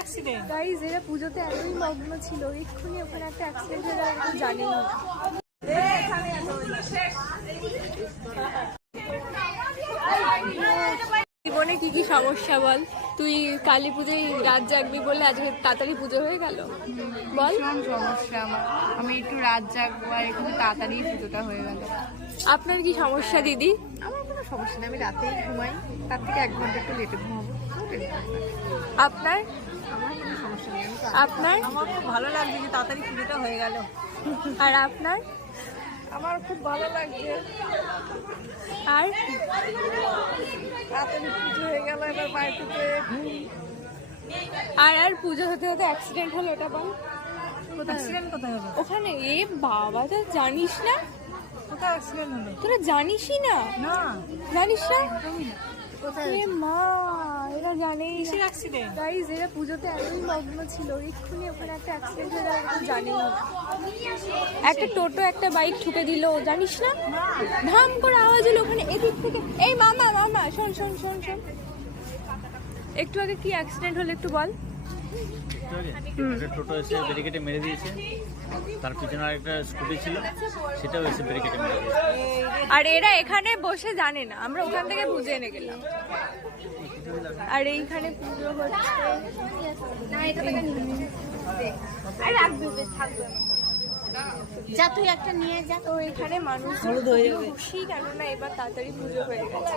Accident guys এরা পুজোতে এতই মগ্ন ছিল, এক্ষুনি ওখানে একটা অ্যাক্সিডেন্ট হয়ে গেল, আমি জানিনি। জীবনে কি কি সমস্যা বল? তুই কালী পুজোয় রাত জাগবি বলে আজকে তাড়াতাড়ি পুজো হয়ে গেল, বল। ভীষণ সমস্যা আমার, আমি একটু রাত জাগবো আর একটু তাড়াতাড়ি পুজোটা হয়ে গেল। আপনার কি সমস্যা দিদি? আমার কোনো সমস্যা নেই, আমি রাতেই ঘুমাই, তার থেকে 1 ঘন্টা একটু লেটে ঘুমাবো। আপনার? আমার কোনো সমস্যা নেই। আপনার? আমার খুব ভালো লাগছে যে তাড়াতাড়ি পুজোটা হয়ে গেল। আর আপনার? আমার খুব ভালো লাগছে, আর তাড়াতাড়ি পুজো হয়ে গেল, এবার বাড়িতে আর পুজো হতে হতে অ্যাক্সিডেন্ট হলো, ওটা বল। অ্যাক্সিডেন্ট কোথায় হলো? ওখানে এ বাবা, তো জানিস না? কোথায় অ্যাক্সিডেন্ট হলো? তোরা জানিসই না? না, জানিস না? একদমই না। এ মা, এরা জানেই না। কিসের অ্যাক্সিডেন্ট? গাইস এরা পুজোতে এতই মগ্ন ছিল, এক্ষুনি ওখানে একটা অ্যাক্সিডেন্ট হয়ে গেল, আমি জানিনি। একটা টোটো একটা বাইক ঠুকে দিল, জানিস না? ধাম করে আওয়াজ হলো ওখানে এদিক থেকে। এই মামা মামা, শোন শোন শোন শোন, একটু আগে কি অ্যাক্সিডেন্ট হলো একটু বল। একটা টোটো এসে ব্যারিকেডে মেরে দিয়েছে, তার পিছনে আরেকটা স্কুটি ছিল, সেটাও এসে ব্যারিকেডে মেরে দিয়েছে। আর এরা এখানে বসে জানে না, আমরা ওখান থেকে বুঝে এনে গেলাম। আর এইখানে পুজো হচ্ছে, যা তুই একটা নিয়ে যা। তো এখানে মানুষ হলুদ হয়ে যাবে। খুশি, কেননা এবার তাড়াতাড়ি পুজো হয়ে গেছে।